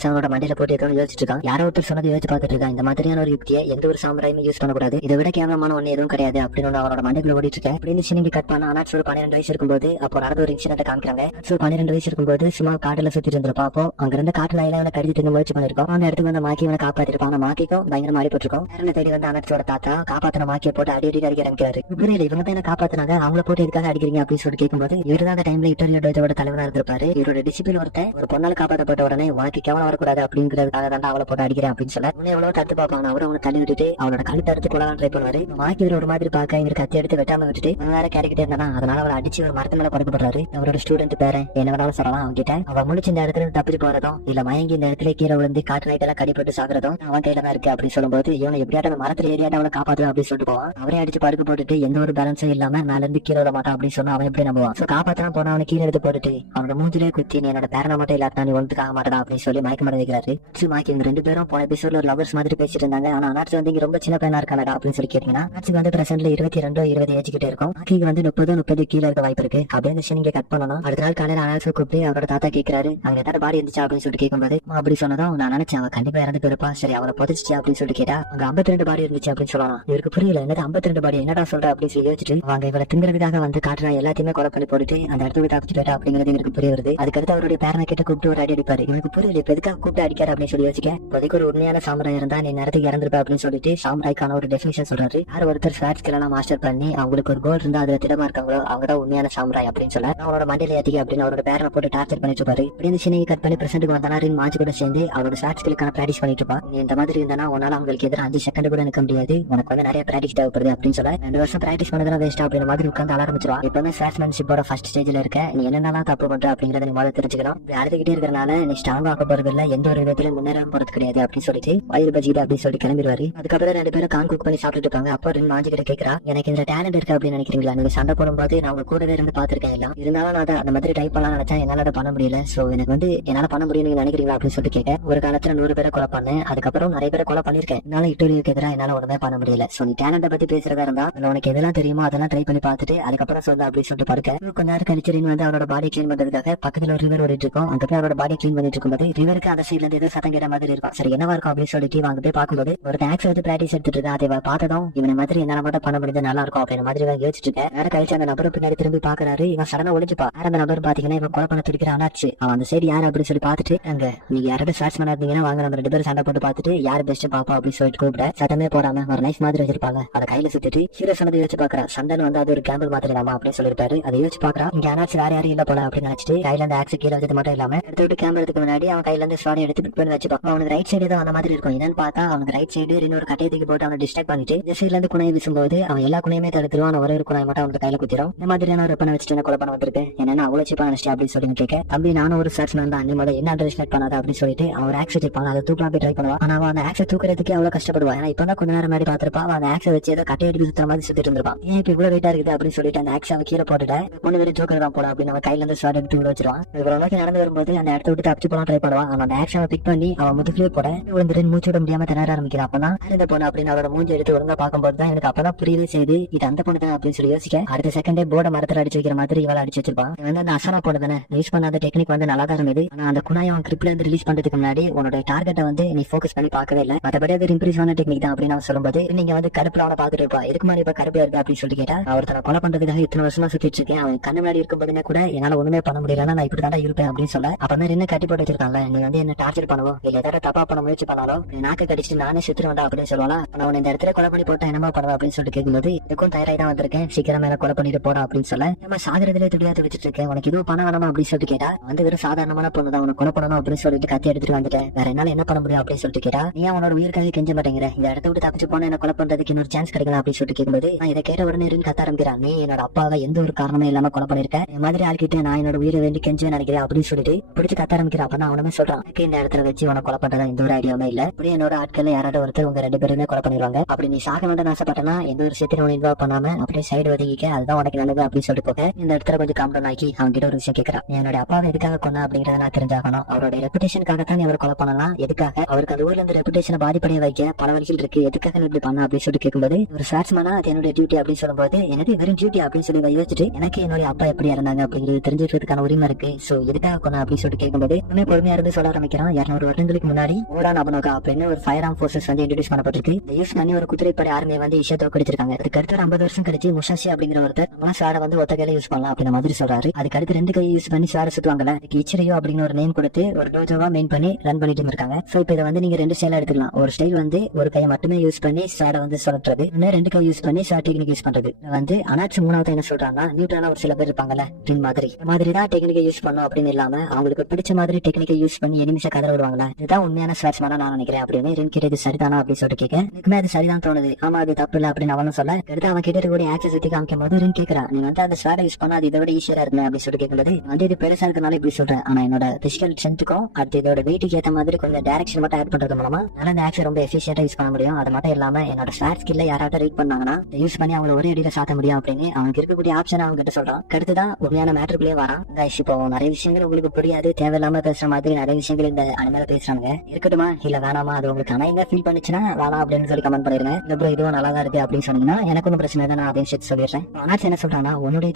அனாட்ஸ் அவனோட மண்டையில போட்டு ஏதோ யோசிச்சுட்டு இருக்கான். யாரோ ஒருத்தர் சொன்னது யோசிச்சு பார்த்துட்டு இருக்கான். இந்த மாதிரியான ஒரு யுக்தியை எந்த ஒரு சாமுராயுமே யூஸ் பண்ணக்கூடாது, இதை விட கேவலமான ஒண்ணு எதுவும் கிடையாது அப்படின்னு அவனோட மண்டைக்குள்ள ஓடிட்டு இருக்கேன். அப்படின்னு சினிங்கி கட் பண்ண அனாட்ஸ் ஒரு 12 வயசு இருக்கும்போது அப்போ நடந்த ஒரு இன்சிடென்ட் காமிக்கிறாங்க. 12 வயசு இருக்கும்போது சும்மா காட்டுல சுத்திட்டு இருந்திருப்பா. அப்போ அங்க இருந்த காட்டுல அவனை கடிச்சிட்டு முயற்சி பண்ணிருக்கோம். அந்த இடத்துக்கு வந்து மாக்கி அவனை காப்பாத்திருப்பான். அந்த மாக்கிக்கும் பயங்கரமா அடிபட்டிருக்கும். பேரனை தேடி வந்து அனாட்ஸோட தாத்தா காப்பாத்தின மாக்கியை போட்டு அடி அடிக்க ஆரம்பிக்கிறாரு. புரியல, இவங்க தான் என்ன காப்பாத்தினாங்க, அவங்கள போட்டு எதுக்காக அடிக்கிறீங்க அப்படின்னு சொல்லி கேட்கும்போது இவர் தான் அந்த டைம்ல இட்டோரியோ டோஜோட தலைவரா இருந்திருப்பாரு. இவரோட டிசிப்ளின் ஒருத்தன் ஒரு பொண்ணால காப்பாற்றப்பட்ட உடனே உனக்கு கேவலம் வரக்கூடாது அப்படிங்கிறதுக்காக தான் அவளை போட்டு அடிக்கிறேன் அப்படின்னு சொல்ல உன்னை எவ்வளவு தடுத்து பார்ப்பான். அவனை தள்ளி விட்டுட்டு அவனோட கழுத்தை எடுத்து கொள்ளலாம் ட்ரை பண்ணுவாரு. மாக்கி இவர் ஒரு மாதிரி பார்க்க இவர் கத்தி எடுத்து வெட்டாம விட்டுட்டு வேற கேட்டுக்கிட்டே இருந்தா அதனால அவளை அடிச்சு ஒரு மரத்து மேல படுக்கப்படுறாரு. அவரோட ஸ்டூடெண்ட் பேரன் என்ன வேணாலும் சொல்லலாம். அவங்க கிட்ட அவன் முடிச்சு இந்த இடத்துல தப்பிச்சு போறதும் இல்ல மயங்கி இந்த இடத்துல கீழே விழுந்து காற்று நைட்டெல்லாம் கடிப்பட்டு சாகுறதும் அவன் கையில தான் இருக்கு அப்படின்னு சொல்லும்போது இவனை எப்படியாட்ட மரத்துல ஏரியாட்ட அவளை காப்பாற்றுவேன் அப்படின்னு சொல்லிட்டு போவான். அவரே அடிச்சு படுக்க போட்டுட்டு எந்த ஒரு பேலன்ஸும் இல்லாம மேல இருந்து கீழே விட மாட்டான் அப்படின்னு சொன்னா அவன் எப்படி நம்புவான். காப்பாத்தான் போனா அவனை கீழே எடுத்து போட்டுட்டு அவனோட மூஞ்சிலே குத்தி நீ என்னோட பேரனை மட்டும் இல்லாட்டா நீ ஒன்றுக்காக மாட்டா அப்படின்னு சொல்லி மயக்க மட வைக்கிறாரு. மாக்கி இந்த 2 பேரும் போன எபிசோட்ல ஒரு லவர்ஸ் மாதிரி பேசிட்டு இருந்தாங்க. ஆனா அனாட்ஸ் வந்து இங்க ரொம்ப சின்ன பையனா இருக்கானடா அப்படின்னு சொல்லி கேட்டீங்கன்னா அனாட்ஸுக்கு வந்து பிரசன்ட்ல 22-20 ஏஜ் கிட்ட இருக்கும். மாக்கிக்கு வந்து 30 கீழே இருக்க வாய்ப்பு இருக்கு. அப்படியே இந்த சீன் கட் பண்ணணும். அடுத்த நாள் காலையில அனாட்ஸை கூப்பிட்டு அவரோட தாத்தா கேட்கிறாரு அங்க ஏதாவது பாடி இருந்துச்சா அப்படின்னு சொல்லிட்டு கேட்கும்போது அப்படி சொன்னதும் நான் நினைச்சேன் அவன் கண்டிப்பா இறந்து போயிருப்பா. சரி அவரை புதைச்சிச்சு அப்படின்னு சொல்லிட்டு கேட்டா அங்க 52 பாடி இருந்துச்சு அப்படின்னு சொல்லலாம். இவருக்கு புரியல, என்னது 52 பாடி என்னடா சொல்ற அப்படின்னு சொல்லி யோசிச்சுட்டு அவங்க இவரை திங்கிறதுக்காக வந்து காட்டுறா எல்லாத்தையுமே கொலை பண்ணி போட்டுட்டு அந்த இடத்துக்கு தப்பிச்சு போயிட்டா அப்படிங்கிறது இவருக்கு புரிய வருது. அதுக்கடுத்து அவருடைய பேரனை கிட்ட கூப்பிட்டு ஒரு அடி அடிப்பாரு. இவருக்கு புரியல இப்ப எதுக்காக கூப்பிட்டு அடிக்காரு அப்படின்னு சொல்லி யோசிக்க இப்போதைக்கு ஒரு உண்மையான சாமுராய் இருந்தா நீ நேரத்துக்கு இறந்துருப்ப அப்படின்னு சொல்லிட்டு சாமுராய்க்கான ஒரு டெஃபினிஷன் சொல்றாரு. யார் ஒருத்தர் ஸ்வாட்ஸ் எல்லாம் மாஸ்டர் பண்ணி அவங்களுக்கு ஒரு கோல் இருந்தா அதுல திடமா இருக்காங்களோ அவங்க தான் உண்மையான சாமுராய் அப்படின்னு சொல்ல அவனோட மண்டையில ஏத்திக்க அப்படின்னு அவரோட பேரனை போட்டு டார்ச்சர் பண்ணிட்டு இருப்பாரு. இப்படி இந்த சீனையை கட் பண்ணி பிரசன்ட்டுக்கு வந்தாரின் மாச்சு கூட சேர்ந்து அவரோட ஸ்வாட்ஸ்களுக்கான பிராக்டிஸ் பண்ணிட்டு இருப்பான். நீ இந்த மாதிரி இருந்தா உன்னால அவங்களுக்கு எதிராக 5 செகண்ட் கூட நிற்க முடியாது, உனக்கு வந்து நிறைய பிராக்டிஸ் தேவைப்படுது அப்படின்னு சொல்ல 2 வருஷம் பிராக்டிஸ் பண்ணதான் வேஸ்ட் அப்படிங்கிற மாதிரி உட்காந்து ஆரம்பிச்சிருவான். இப்ப ஸ்வாட்ஸ்மேன்ஷிப்போட ஃபர்ஸ்ட் ஸ்டேஜ்ல இருக்க நீ என்னென்னலாம் தப்பு பண்ற அப்படிங்கறத நீ முதல்ல தெரிஞ்சுக்கணும். அழுதுகிட்டே இருக்கிறனால நீ ஸ்ட்ராங் ஆக போறது இல்ல, எந்த ஒரு விதத்திலும் முன்னேற போறது கிடையாது அப்படின்னு சொல்லிட்டு வயிறு பஜ்ஜிட்டு அப்படின்னு சொல்லி கிளம்பிடுவாரு. அதுக்கப்புறம் 2 பேரும் கான் குக் பண்ணி சாப்பிட்டு இருப்பாங்க. அப்போ ரெண்டு மாஞ்சி கிட்ட கேட்கறா எனக்கு இந்த டேலண்ட் இருக்கு அப்படின்னு நினைக்கிறீங்களா, நீங்க சண்டை போடும்போது நான் உங்க கூடவே இருந்து பாத்திருக்கேன் எல்லாம் இருந்தாலும் நான் அந்த மாதிரி டைப் பண்ணலாம் நினைச்சா என்னால பண்ண முடியல. சோ எனக்கு வந்து என்னால பண்ண முடியும் நீங்க நினைக்கிறீங்களா அப்படின்னு சொல்லிட்டு கேட்க ஒரு காலத்துல 100 பேரை கொலை பண்ணேன், அதுக்கப்புறம் நிறைய பேரை கொலை பண்ணிருக்கேன், என்னால இட்டோரியோக்கு எதிராக என்னால ஒண்ணுமே பண்ண முடியல. சோ நீ டேலண்ட பத்தி பேசுறதா இருந்தா உனக்கு எதெல்லாம் தெரியுமோ அதெல்லாம் ட்ரை பண்ணி பார்த்துட்டு அதுக்கப்புறம் சொல்ல அப்படின்னு சொல்லிட்டு படுக்க கொஞ்ச நேரம் கழிச்சு வந்து அவரோட பாடி கிளீன் பண்றதுக்காக பக்கத்துல ஒரு ரிவர் ஓடிட்டு இருக்கும். அங்க போய் அவரோட பாடி கிளீன் பண்ணிட்டு இருக்கும்போது ரிவருக்கு அந்த சைட்ல இருந்து ஏதோ சத்தம் கேட்ட மாதிரி இருக்கும். சரி என்னவா இருக்கும் அப்படின்னு சொல்லிட்டு வாங்க போய் பார்க்கும்போது ஒரு ஆக்ஸ் வந்து பிராக்டிஸ் எடுத்துட்டு இருக்கேன். அதை பார்த்ததும் இவனை மாதிரி என்னால மட்டும் பண்ண முடியாது நல்லா இருக்கும் அப்படின்ற மாதிரி யோசிச்சுட்டு இருக்கேன். வேற கழிச்சு அந்த நபர் பின்னாடி திரும்பி பாக்குறாரு. இவன் சடனா ஒளிஞ்சுப்பா. அந்த நபர் பாத்தீங்கன்னா இவன் கொலை பண்ண துடிக்கிற அனாச்சு. அவன் அந்த சைடு யாரு அப்படின்னு சொல்லி பாத்துட்டு அங்க நீங்க யாராவது சர்ச் பண்ண இருந்தீங்கன்னா வாங்க நம்ம 2 பேரும் சண்டை போட்டு பாத்துட்டு யாரு பெஸ்ட் பாப்பா அப்படின்னு சொல்லிட்டு கூப்பிட சட்டமே போடாம ஒரு நைஸ் மாதிரி வச்சிருப்பாங்க. அதை கையில சுத்திட்டு ஹீரோ சொன்னதை யோசிச்சு பாக்குறா. சண்டன் வந்து அது ஒரு கேம்பிள் மாத்திரலாமா அப்படின்னு சொல்லிருப்பாரு. அதை யோசிச்சு பாக்குறா. இங்க அனாச்சு வேற யாரும் இல்ல போல அப்படின்னு நினைச்சிட்டு கையில இருந்து ஆக்ஸ் கீழே வச்சது மட்டும் இல்லாம எடுத்து விட்டு கேம்புக்கு முன்னாடி அவன் கையில இருந்து ஸ்வாடி எடுத்து பிட் பண்ணி வச்சுப்பான். அவனுக்கு ரைட் சைடு தான் அந்த மாதிரி இருக்கும். என்னன்னு பார்த்தா அவனுக்கு ரைட் சைடு இன்னொரு கட்டையை தூக்கி போட்டு அவனை டிஸ்ட்ராக்ட் பண்ணிட்டு இந்த சைட்ல இருந்து குணையை வீசும்போது அவன் எல்லா குணையுமே தடுத்துருவான். ஒரே ஒரு குணை மட்டும் அவனுக்கு கையில குத்திரும். இந்த மாதிரியான ஒரு வெப்பனை வச்சுட்டு கொலை பண்ண வந்திருக்கு என்னன்னா அவ்வளவு சீப்பா நினைச்சிட்டு அப்படின்னு சொல்லி கேட்க தம்பி நானும் ஒரு சர்ச் மேன் தான், நீ முதல்ல என்ன அண்டர்ஸ்டாண்ட் பண்ணாத அப்படின்னு சொல்லிட்டு அவன் ஒரு ஆக்ஸ் வச்சிருப்பாங்க. அதை தூக்கலாம் போய் ட்ரை பண்ணுவான். ஆனா அவன் அந்த ஆக்ஸை தூக்குறதுக்கு அவ்வளவு கஷ்டப்படுவான். ஏன்னா இப்பதான் கொஞ்ச நேரம் மாதிரி பாத்திருப்பான். அந்த ஆக்ஸை வச்சு ஏதோ கட்டையை எடுத்து சுத்துற மாதிரி சுத்திட்டு இருந்திருப்பான். ஏன் இப்ப இவ்வளவு வெயிட்டா இருக்குது அப்படின்னு சொல்லிட்டு அந்த ஆக்ஸ் அவன் கீழே போட்டுட்டு ஒண்ணு வேற ஜோக்கர் தான் போல அப்படின்னு அவன் கையில இருந்து ஸ்வாட் எடுத்து உள்ள வச்சிருவான். இவ்வளவு நடந்து வரும்போது அந்த இடத்த விட்டு தப்பிச்சு போலாம் ட்ரை பண்ணுவான். அவன் அந்த ஆக்ஸ் பிக் பண்ணி அவன் முதுகுலயே போட விழுந்துட்டு மூச்சு விட முடியாம திணற ஆரம்பிக்கிறான். அப்பதான் இந்த பொண்ணு அப்படின்னு அவரோட மூஞ்சி எடுத்து ஒழுங்கா பார்க்கும்போது தான் எனக்கு அப்பதான் புரியவே செய்து இது அந்த பொண்ணு தான் அப்படின்னு சொல்லி யோசிக்க அடுத்த செகண்டே போர்ட மரத்துல அடிச்சு வைக்கிற மாதிரி இவளை அடிச்சு வச்சிருப்பான். வந்து அந்த அசனா போட தானே யூஸ் பண்ண அந்த டெக்னிக் வந்து நல்லா தான் இருந்தது. ஆனா அந்த குணாயை அவன் கிரிப்ல இருந்து ரிலீஸ் பண்றதுக்கு முன்னாடி உன்னோட டார்கெட்டை வந்து நீ ஃபோக்கஸ் பண்ணி பார்க்கவே இல்லை, மற்றபடி அது இம்ப்ரூவ் ஆன டெக்னிக் தான் அப்படின்னு அவன் சொல்லும்போது நீங்க வந்து கருப்புல அவனை பாத்துட்டு இருப்பா இதுக்கு மாதிரி இப்ப கருப்பா இருக்கு அப்படின்னு சொல்லி கேட்டா ஒருத்தனை கொலை பண்றதுக்காக இத்தனை வருஷமா சுத்திட்டு இருக்கேன், அவன் கண்ணு முன்னாடி இருக்கும்போதுமே கூட என்னால ஒண்ணுமே பண்ண முடியல, நான் இப்படி தான் இருப்பேன் அப்படின்னு சொல்ல அப்புறமே என்ன கட்டி போட்டு வச்சிருக்காங்க நீ வந்து என்ன டார்ச்சர் பண்ணுவோம் இல்ல ஏதாவது தப்பா பண்ண முயற்சி பண்ணாலும் நாக்க கடிச்சிட்டு நானே சுத்துறேன் அப்படின்னு சொல்லுவாளா. அவன் இந்த இடத்துல கொலை பண்ணி போட்டா என்னமா பண்ணுவா அப்படின்னு சொல்லிட்டு கேட்கும்போது இதுக்கும் தயாராக தான் வந்திருக்கேன், சீக்கிரமா என்ன கொலை பண்ணிட்டு போறா அப்படின்னு சொல்ல நம்ம சாகரத்திலே துடியா துடிச்சிட்டு இருக்கேன், உனக்கு இதுவும் பணம் வேணாமா அப்படின்னு சொல்லிட்டு கேட்டா வந்து வெறும் சாதாரணமான பொண்ணு தான் உனக்கு கொலை பண்ணணும் அப்படின்னு சொல்லிட்டு கத்தி எடுத்துட்டு வந்துட்டேன், வேற என்னால என்ன பண்ண முடியும் அப்படின்னு சொல்லிட்டு கேட்டா நீ அவனோட உயிருக்காக கெஞ்ச மாட்டேங்கிற, இந்த இடத்த விட்டு தப்பிச்சு போனா என்ன கொலை பண்றதுக்கு இன்னொரு சான்ஸ் கிடைக்கலாம் அப்படின்னு சொல்லிட்டு கேட்கும்போது நான் இதை கேட்ட உடனே இருந்து கத்த ஆரம்பிக்கிறான். நீ என்னோட அப்பாவை எந்த ஒரு காரணமே இல்லாம கொலை பண்ணிருக்கேன், இந்த மாதிரி ஆள்கிட்ட நான் என்னோட உயிரை வேண்டி கெஞ்சுவேன் நினைக்கிறேன் அப்படின்னு சொல்லிட்டு பிடிச்சு கத்த ஆரம்பிக்கிறேன். அப்ப நான் அவனுமே சொல்றான் இந்த இடத்துல வச்சு உன கொலை பண்றதா எந்த ஒரு ஐடியாவுமே இல்ல, அப்படியே என்னோட ஆட்கள் யாராவது ஒருத்தர் உங்க 2 பேருமே கொலை பண்ணிடுவாங்க, அப்படி நீ சாக வேண்டாம் ஆசைப்பட்டனா எந்த ஒரு விஷயத்தையும் இன்வால்வ் பண்ணாம அப்படியே சைடு ஒதுக்கிக்க அதுதான் உனக்கு நல்லது அப்படின்னு சொல்லிட்டு போக இந்த இடத்துல கொஞ்சம் காம்டன் ஆக்கி அவங்க கிட்ட ஒரு விஷயம் கேட்கறான். என்னோட அப்பாவை எதுக்காக கொண்டா அப்படிங்கறத நான் தெரிஞ்சாகணும், அவரோட ரெப்புடேஷனுக்காக தான் அவர் கொலை பண்ணலாம், எதுக்காக அவருக்கு அந்த ஊர்ல இருந்து ரெப்புடேஷனை பாதிப்படைய வைக்க பல வழிகள் இருக்கு, எதுக்காக இப்படி பண்ணா அப்படின்னு சொல்லிட்டு கேட்கும்போது ஒரு ஸ்வாட்ஸ்மேனா அது என்னோட டியூட்டி அப்படின்னு சொல்லும்போது எனக்கு வெறும் டியூட்டி அப்படின்னு சொல்லி யோசிச்சுட்டு எனக்கு என்னோட அப்பா எப்படி இறந்தாங்க அப்படிங்கிறது தெரிஞ்சுக்கிறதுக்கான உரிமை இருக்கு, சோ எதுக்காக கொண்டா அப்படின்னு சொல்லிட்டு கேட்கும்போது பொறுமையா இருந்து சொல்ல ஆரம்பிக்கிறான். 200 வருடங்களுக்கு முன்னாடி ஓடா நபனோகா அப்படின்னு ஒரு ஃபயர் ஆர்ம் ஃபோர்சஸ் வந்து இன்ட்ரோடியூஸ் பண்ணப்பட்டிருக்கு. இதை யூஸ் பண்ணி ஒரு குதிரைப்படை ஆர்மியை வந்து ஈஸியா தோக்கடிச்சிருக்காங்க. அதுக்கு அடுத்து 50 வருஷம் கழிச்சு முஷாஷி அப்படிங்கிற ஒருத்தர் நம்மளாம் ஸ்வாட வந்து ஒத்த கையில யூஸ் பண்ணலாம் அப்படின்ற மாதிரி சொல்றாரு. அதுக்கு அடுத்து 2 கையை யூஸ் பண்ணி ஸ்வாட சுத்துவாங்கல்ல, அதுக்கு இச்சிரியோ அப்படின்னு ஒரு நேம் கொடுத்து ஒரு டோஜோவா மெயின் பண்ணி ரன் பண்ணிட்டு இருக்காங்க. சோ இப்போ இதை வந்து நீங்க 2 ஸ்டைலா எடுத்துக்கலாம். ஒரு ஸ்டைல் வந்து ஒரு கையை மட்டுமே யூஸ் பண்ணி ஸ்வாட வந்து சுழற்றுறது, இன்னும் 2 கை யூஸ் பண்ணி ஸ்வாட் டெக்னிக் யூஸ் பண்றது. வந்து அனாச்சு மூணாவது என்ன சொல்றாங்கன்னா, நியூட்ரலா ஒரு சில பேர் இருப்பாங்கல்ல ட்ரின் மாதிரி, இந்த மாதிரி தான் டெக்னிக்கை யூஸ் பண்ணும் அப்படின்னு இல்லாம அவங்களுக்கு பிடிச்ச மாதிரி டெக்னிக்கை யூஸ் பண்ணி எனிமிஷா கதற விடுவாங்களா, இதுதான் உண்மையான ஸ்வாட்ஸ்மேனா நான் நினைக்கிறேன் அப்படின்னு ரின் கிட்ட இது சரிதானா அப்படின்னு சொல்லிட்டு கேட்க, எனக்குமே அது சரிதான் தோணுது, ஆமா அது தப்பு இல்ல அப்படின்னு அவனும் சொல்ல, எடுத்து அவன் கிட்ட இருக்கக்கூடிய ஆக்சஸ் சுத்தி காமிக்கும் போது ரின் கேட்கறான், நீ வந்து அந்த ஸ்வாட யூஸ் பண்ணா அது இதை விட ஈஸியா இருக்குமே அப்படின்னு சொல்லிட்டு கேட்கும்போது, வந்து இது பெருசா இருக்கனால இப்படி சொல்றேன், ஆனா என்னோட பிசிக்கல் ஸ்ட்ரென்த்துக்கும் அடுத்து இதோட வெயிட்டுக்கு ஏற்ற மாதிரி கொஞ்சம் டைரக்ஷன் மட்டும் ஆட் பண்றது மூலமா நல்லா இந்த ஆக்சன் ரொம்ப எஃபிஷியன்ட்டா யூஸ் பண்ண முடியும். அது மட்டும் இல்லாம என்னோட ஸ்வாட் ஸ்கில்ல யாராவது ரீட் பண்ணாங்கன்னா யூஸ் பண்ணி அவங்கள ஒரே அடியில சாத்த முடியும் அப்படின்னு அவனுக்கு இருக்கக்கூடிய ஆப்ஷன் அவங்க கிட்ட சொல்றான். அடுத்துதான் உண்மையான மேட்டருக்குள்ளே வரான். இப்போ நிறைய விஷயங்கள் உங்களுக்கு புரியாது, தேவையில்லாம பேசுற மாதிரி நிறைய விஷயங்கள் இந்த அனிமேல பேசுறாங்க. இருக்கட்டுமா இல்ல வேணாமா, அது உங்களுக்கு அனைவா ஃபீல் பண்ணுச்சுன்னா வேணாம் அப்படின்னு சொல்லி கமெண்ட் பண்ணிருங்க. இந்த ப்ரோ இதுவும் நல்லா தான் இருக்கு அப்படின்னு சொன்னீங்கன்னா எனக்கு ஒன்றும் பிரச்சனை இல்லை, நான் அதையும் சேர்த்து சொல்லிடுறேன். ஆனாச்சு என்ன சொல்றாங்கன்னா, என்னுடைய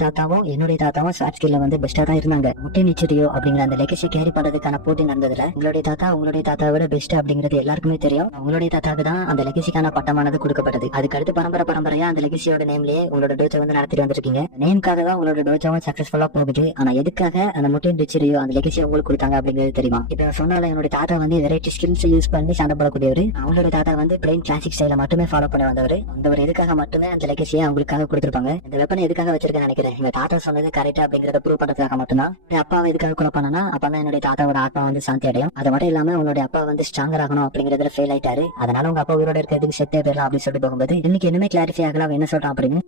தாத்தாவும் ஸ்வாட் ஸ்கில்ல வந்து பெஸ்டா தான் இருந்தாங்க. முட்டை நிச்சயோ அப்படிங்கிற அந்த லெகசி கேரி பண்றதுக்கான போட்டி நடந்ததுல உங்களுடைய தாத்தாவை விட பெஸ்ட் அப்படிங்கிறது எல்லாருக்குமே தெரியும். உங்களுடைய தாத்தாவுக்கு தான் அந்த லெகசிக்கான பட்டமானது கொடுக்கப்பட்டது. அதுக்கு அடுத்து பரம்பரையா அந்த லெகசியோட நேம்லயே உங்களோட டோஜோ வந்து நடத்திட்டு வந்திருக்கீங்க. நேம்காக தான் உங்களோட டோஜோவும் சக்சஸ்ஃபுல்லா போகுது. ஆனா எதுக்காக அந்த முட்டை நிச்சயோ அந்த லெகசி உங்களுக்கு கொடுத்தாங்க அப்படிங்கிறது தெரியுமா? இப்ப சொன்னால என்னோட தாத்தா வந்து வெரைட்டி ஸ்கில்ஸ் யூஸ் பண்ணி சண்டை போடக்கூடியவர். அவங்களோட தாத்தா வந்து பிளைன் கிளாசிக் ஸ்டைல மட்டுமே ஃபாலோ பண்ண வந்தவர். அந்த எதுக்காக மட்டுமே அந்த லெகசியை அவங்களுக்காக கொடுத்திருப்பாங்க. இந்த வெப்பனை எதுக்காக வச்சிருக்கேன்னு நினைக்கிறேன், எங்க தாத்தா சொன்னது கரெக்டா அப்படிங்கறத ப்ரூவ் பண்றதுக்காக மட்டும்தான். அப்பாவை எதுக்காக கொலை பண்ணனா, அப்பதான் என்னுடைய தாத்தாவோட ஆத்மா வந்து சாந்தி அடையும். அது மட்டும் இல்லாம உங்களுடைய அப்பா வந்து ஸ்ட்ராங்கர் ஆகணும் அப்படிங்கறதுல ஃபெயில் ஆயிட்டாரு. அதனால உங்க அப்பா உயிரோட இருக்கிறதுக்கு செத்தே போயிடலாம் அப்படின்னு சொல்லிட்டு போகும்போது இன்னைக்கு இன்னுமே கிளாரிஃபை ஆகல என்ன சொல்றான் அப்படின்னு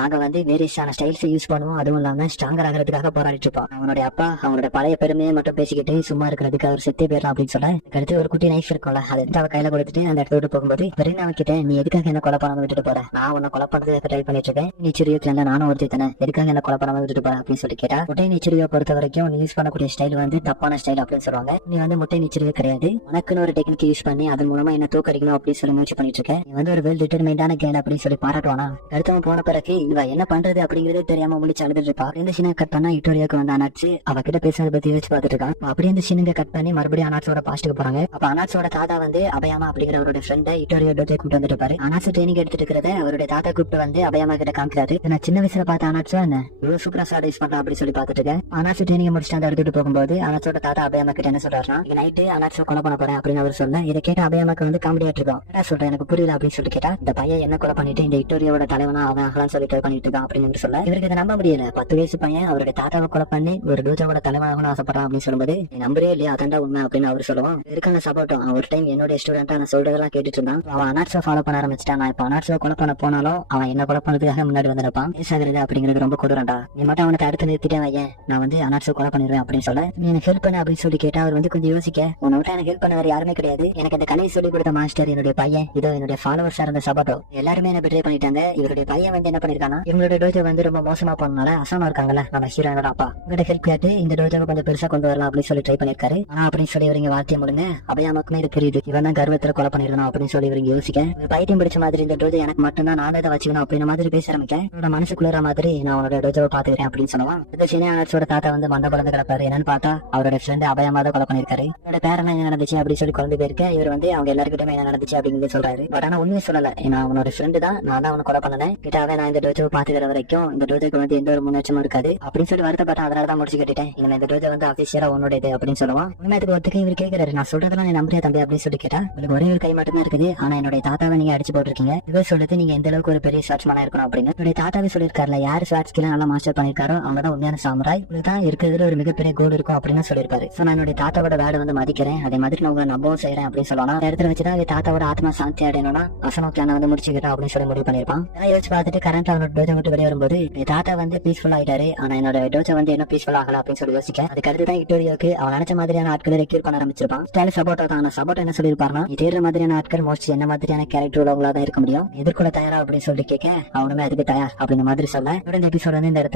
நாங்க வந்து வேரியஸான ஸ்டைல்ஸ் யூஸ் பண்ணுவோம், அதுவும் இல்லாம ஸ்ட்ராங்கர் ஆகிறதுக்காக போராடிட்டு இருப்பான். அவனுடைய அப்பா அவனோட பழைய பெருமையை மட்டும் பேசிக்கிட்டு சும்மா இருக்கிறதுக்கு அவர் செத்தே போயிடலாம் அப்படின்னு சொல்ல, அடுத்து ஒரு குட்டி நைஃப் இருக்கும்ல அதை எடுத்து அவ கையில கொடுத்துட்டு அந்த இடத்த விட்டு போகும்போது அவன்கிட்ட, நீ எதுக்காக என்ன கொலை பண்ணாம விட்டுட்டு போற, நான் உன்னை கொலை பண்றதுக்கு ட்ரை பண்ணிட்டு இருக்கேன், நீ சிறியோக்குல நானும் ஒருத்தி தானே, எதுக்காக என்ன கொலை பண்ணாம விட்டுட்டு போற அப்படின்னு சொல்லி கேட்டா, முட்டை நிச்சரியோ பொறுத்த வரைக்கும் நீ யூஸ் பண்ணக்கூடிய ஸ்டைல் வந்து தப்பான ஸ்டைல் அப்படின்னு சொல்லுவாங்க. நீ வந்து முட்டை நிச்சரியோ கிடையாது, உனக்குன்னு ஒரு டெக்னிக் யூஸ் பண்ணி அதன் மூலமா என்ன தூக்கடிக்கணும் அப்படின்னு சொல்லி முயற்சி பண்ணிட்டு இருக்கேன். நீ வந்து ஒரு வெல் டிட்டர்மைண்டான கேர்ள் அப்படின்னு சொல்லி பாராட்டுவானா. அடுத்தவன் போன பிறகு இவ என்ன பண்றது அப்படிங்கறது தெரியாம முடிச்சு அழுதுட்டு இருப்பா. இந்த சீனை கட் பண்ணா இட்டோரியாக்கு வந்து அனாட்சி அவ கிட்ட பேசுறத பத்தி யோசிச்சு பார்த்துட்டு இருக்கான். அப்படியே இந்த சீனுங்க கட் பண்ணி மறுபடியும் அனாட்சோட பாஸ்ட்டுக்கு போறாங்க. அப்ப அனாட்சோட தாத்தா வந்து அபயாமா அப்படிங்கிற அவரோட ஃப்ரெண்டை இட்டோரியா டோட்டை கூப்பிட்டு வந்துட்டு இருப்பாரு. அனாட்சி ட்ரைனிங் எடுத்துட்டு இருக்கிறத அவருடைய தாத்தா கூப்பிட்டு வந்து அபயாமா கிட்ட காமிக்கிறாரு. நான் சின்ன வயசுல பார்த்த அனாட்சோ என்ன இவ்வளவு சூப்பரா ஸ்டார்ட் யூஸ் பண்றான் அப்படின்னு சொல்லி பார்த்துட்டு இருக்கேன். அனாட்சி ட்ரைனிங் முடிச்சுட்டு அந்த எடுத்துட்டு போகும்போது அனாட்சோட தாத்தா அபயாமா கிட்ட என்ன சொல்றாருன்னா, நைட்டு அனாட்சோ கொலை பண்ண போறேன் அப்படின்னு அவர் சொல்ல, இதை கேட்ட அபயாமாக்கு வந்து காமெடியா இருக்கும். என்ன சொல்றேன் எனக்கு புரியல அப்படின்னு சொல்லி கேட்டா, இந்த பையன் என்ன கொலை பண்ணிட்டு இந்த இட்டோரியாவோட தலைவனா அவன் ஆகலான்னு சொல்லி ட்ரை பண்ணிட்டு இருக்கான் அப்படின்னு சொல்ல, இவருக்கு இதை நம்ப முடியல. 10 வயசு பையன் அவருடைய தாத்தாவை கொலை பண்ணி ஒரு டோஜோவோட தலைவனாகணும் ஆசைப்படுறான் அப்படின்னு சொல்லும்போது, நீ நம்பரே இல்லையா அதான்டா உண்மை அப்படின்னு அவர் சொல்லுவான். இருக்கான சப்போர்ட்டும் ஒரு டைம் என்னுடைய ஸ்டூடெண்டா நான் சொல்றதெல்லாம் கேட்டுட்டு இருந்தான். அவன் அனாட்சோ ஃபாலோ பண்ண ஆரம்பிச்சிட்டான். நான் இப்ப அனாட்சோ கொலை பண்ண போனாலும் அவன் என்ன கொலை பண்ணதுக்காக முன்னாடி வந்துருப்பான். பேசாகிறது அப்படிங்கிறது ரொம்ப கொடுறான்டா, நீ மட்டும் அவனை தடுத்து நிறுத்திட்டே வையன், நான் வந்து அனாட்சோ கொலை பண்ணிடுவேன் அப்படின்னு சொல்ல, நீ எனக்கு ஹெல்ப் பண்ண அப்படின்னு சொல்லி கேட்டா அவர் வந்து கொஞ்சம் யோசிக்க, உன்னை விட்டு எனக்கு ஹெல்ப் பண்ண வேற யாருமே கிடையாது, எனக்கு அந்த கலை சொல்லி கொடுத்த மாஸ்டர் என்னுடைய பையன், இதோ என்னுடைய ஃபாலோவர்ஸா இருந்த சபாட்டோ எல்லாருமே என்ன பெட்ரே பண்ணிட்டாங்க. இவருடைய பையன் வந்து என்ன பண்ணிருக்கானா, இவங்களுடைய டோஜோ வந்து ரொம்ப மோசமா போனனால அசானா இருக்காங்கல்ல நம்ம ஹீரோனோட அப்பா, உங்கள்கிட்ட ஹெல்ப் கேட்டு இந்த டோஜோவை கொஞ்சம் பெருசா கொண்டு வரலாம் அப்படின்னு சொல்லி ட்ரை பண்ணிருக்காரு. ஆனா அப்படின்னு சொல்லி இவங்க வார்த்தையை முழுங்க அபயாமக்குமே இது புரியுது, இவன் தான் கர்வத்துல கொலை பண்ணிருக்கணும் அப்படின்னு சொல்லி இவங்க யோசிக்க, பைத்தியம் பிடிச்ச மாதிரி இந்த டோஜோ எனக்கு மட்டும்தான் நான் இதை வச்சுக்கணும் அப்படின்ற மாதிரி பேச ஆரம்பிக்க, என்னோட மனசுக்குள்ள மாதிரி நான் அவனோட டோஜோவை பாத்துக்கிறேன் அப்படின்னு சொல்லுவான். இந்த சின்ன அனாட்சியோட தாத்தா வந்து மண்ட குழந்தை கிடப்பாரு. என்னன்னு பார்த்தா அவரோட ஃப்ரெண்ட் அபயாமா தான் கொலை பண்ணிருக்காரு. என்னோட பேரெல்லாம் என்ன நடந்துச்சு அப்படின்னு சொல்லி குழந்தை போயிருக்க, இவர் வந்து அவங்க எல்லாருக்கிட்டமே என்ன நடந்துச்சு அப்படின்னு சொல்றாரு. பட் ஆனா உண்மையை சொல்லல, ஏன்னா அவனோட ஃப்ரெண்டு தான், நான் தான் அவனை கொலை பண்ணேன், கிட்டாவே நான் இந்த டோஜோவை பாத்துக்கிற வரைக்கும் இந்த டோஜோக்கு வந்து எந்த ஒரு முன்னேற்றமும் இருக்காது அப்படின்னு சொல்லி வருத்தப்பட்டேன். அதனால தான் முடிச்சு கட்டிட்டேன், இனிமே இந்த டோஜோ வந்து அபிஷியலா உன்னோட இது அப்படின்னு சொல்லுவான். உண்மையத்துக்கு ஒருத்துக்கு இவர் கேட்கிறாரு, நான் சொல்றதெல்லாம் நீ நம்பியா தம்பி அப்படின்னு சொல்லி கேட்டா, உங்களுக்கு ஒரே ஒரு கை மட்டும்தான் இருக்குது, ஆனா என்னுடைய தாத்தாவை நீங்க அடிச்சு போட்டிருக்கீங்க, இவர் சொல்றது நீங்க எந்த அளவுக்கு ஒரு பெரிய ஸ்வாட்ஸ்மேனா இருக்கணும் அப்படின்னு. என்னுடைய தாத்தாவே சொல்லியிருக்காருல, யார் ஸ்வாட் ஸ்கில்ல நல்லா மாஸ்டர் பண்ணிருக்காரோ அவங்க தான் உண்மையான சாமுராய், இதுதான் இருக்கிறதுல ஒரு மிகப்பெரிய கோல் இருக்கும் அப்படின்னு சொல்லியிருப்பாரு. சோ நான் என்னுடைய தாத்தாவோட வேலை வந்து மதிக்கிறேன், அதே மாதிரி நான் உங்களை நம்பவும் செய்யறேன் அப்படின்னு சொல்லலாம். அந்த இடத்துல வச்சுதான் தாத்தாவோட ஆத்மா சாந்தி அடையணும்னா அசனோ பிளான வந்து முடிச்சுக்கிறேன் அப்படின்னு சொல்லி முடிவு பண்ணிருப்பான். யோசிச்சு பார்த்துட்டு கரண்ட் அவனோட டோஜோ விட்டு வெளியே வரும்போது தாத்தா வந்து பீஸ்ஃபுல் ஆயிட்டாரு, ஆனா என்னோட டோஜோ வந்து என்ன பீஸ்ஃபுல் ஆகல அப்படின்னு சொல்லி யோசிக்க, அதுக்கு அடுத்துதான் இட்டோரியாவுக்கு அவன் நினைச்ச மாதிரியான ஆட்களை ரெக்யூர் பண்ண ஆரம்பிச்சிருப்பான். ஸ்டைல் சப்போர்ட்டா தான், சப்போர்ட் என்ன சொல்லிருப்பாருன்னா, தேடுற மாதிரியான ஆட்கள் மோஸ்ட் என்ன மாதிரியான கேரக்டர் உள்ளவங்களா தான் இருக்க முடியும், எதிர்கொள்ள தயாரா அப்படின்னு சொல்லி கேட்க, அவனுமே அதுக்கு தயார் அப்படின்ற மாதிரி சொல்ல, இந்த எபிசோட் வந்து இந்த இடத்துல